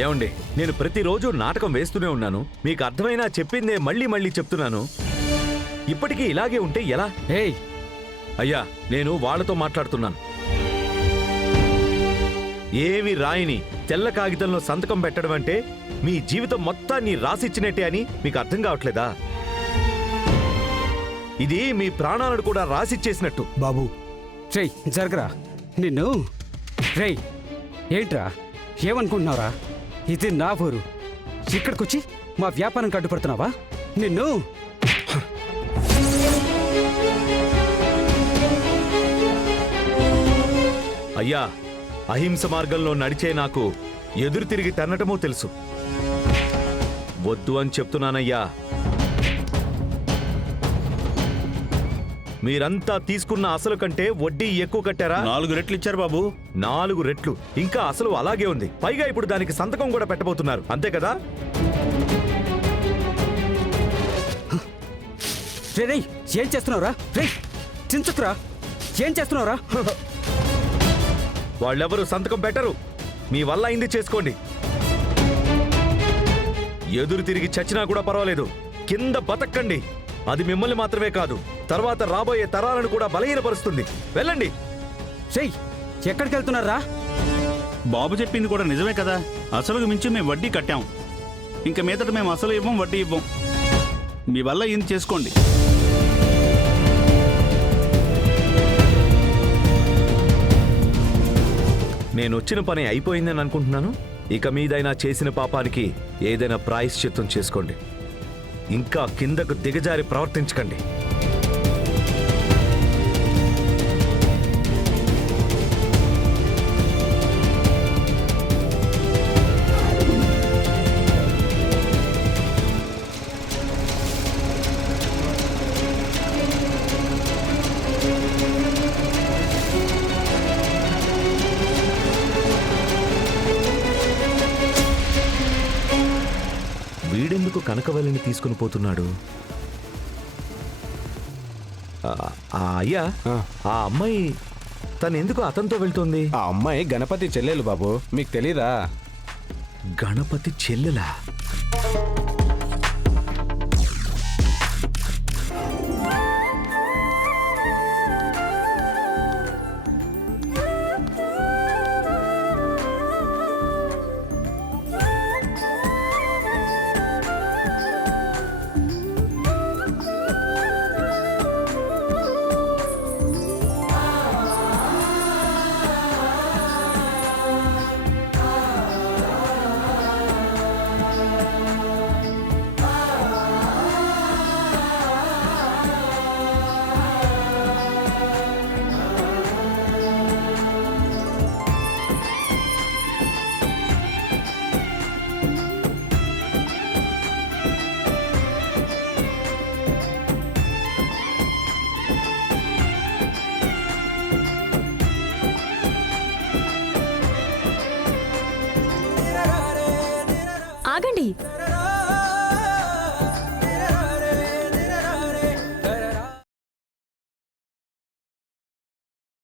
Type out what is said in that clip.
ఏమండి, నేను ప్రతిరోజు నాటకం వేస్తూనే ఉన్నాను. మీకు అర్థమైనా చెప్పిందే మళ్ళీ మళ్ళీ చెప్తున్నాను. ఇప్పటికీ ఇలాగే ఉంటే ఎలా? ఏయ్ అయ్యా, నేను వాళ్ళతో మాట్లాడుతున్నాను. ఏవి రాయిని తెల్ల కాగితంలో సంతకం పెట్టడం అంటే మీ జీవితం మొత్తాన్ని రాసిచ్చినట్టే అని మీకు అర్థం కావట్లేదా? ఇది మీ ప్రాణాలను కూడా రాసిచ్చేసినట్టు. బాబు రేయ్ జరగరా నిన్ను. రేయ్ ఏంట్రా ఏమనుకుంటున్నావురా? ఇది నా ఊరు. ఇక్కడికొచ్చి మా వ్యాపారం కట్టుపడుతున్నావా? నిన్ను అయ్యా, అహింస మార్గంలో నడిచే నాకు ఎదురు తిరిగి తన్నటమూ తెలుసు. వద్దు అని చెప్తున్నానయ్యా. మీరంతా తీసుకున్న అసలు కంటే వడ్డీ ఎక్కువ కట్టారా? 4 రెట్లు ఇచ్చారు బాబు. 4 రెట్లు. ఇంకా అసలు అలాగే ఉంది. పైగా ఇప్పుడు దానికి సంతకం కూడా పెట్టబోతున్నారు, అంతే కదా? రే రేయ్ ఏం చేస్తున్నావురా? రేయ్ చించకురా, ఏం చేస్తున్నావురా? వాళ్ళెవరూ సంతకం పెట్టరు. మీ వల్ల అయింది చేసుకోండి. ఎదురు తిరిగి చచ్చినా కూడా పర్వాలేదు, కింద బతక్కండి. అది మిమ్మల్ని మాత్రమే కాదు, తర్వాత రాబోయే తరాలను కూడా బలహీనపరుస్తుంది. వెళ్ళండి. రేయ్ ఎక్కడికి వెళ్తున్నారా? బాబు చెప్పింది కూడా నిజమే కదా. అసలుకు మించి మేము వడ్డీ కట్టాం. ఇంక మీదట మేము అసలు ఇవ్వం, వడ్డీ ఇవ్వం. మీ వల్ల ఏం చేసుకోండి. నేను వచ్చిన పని అయిపోయిందని అనుకుంటున్నాను. ఇక మీదైనా చేసిన పాపానికి ఏదైనా ప్రాయశ్చిత్తం చేసుకోండి. ఇంకా కిందకు దిగజారి ప్రవర్తించకండి. వీడెందుకు కనకవల్లిని తీసుకుని పోతున్నాడు? అయ్యా, ఆ అమ్మాయి తనెందుకు అతనితో వెళ్తోంది? ఆ అమ్మాయి గణపతి చెల్లెలు బాబు, మీకు తెలీదా? గణపతి చెల్లెలా? ఆగండి.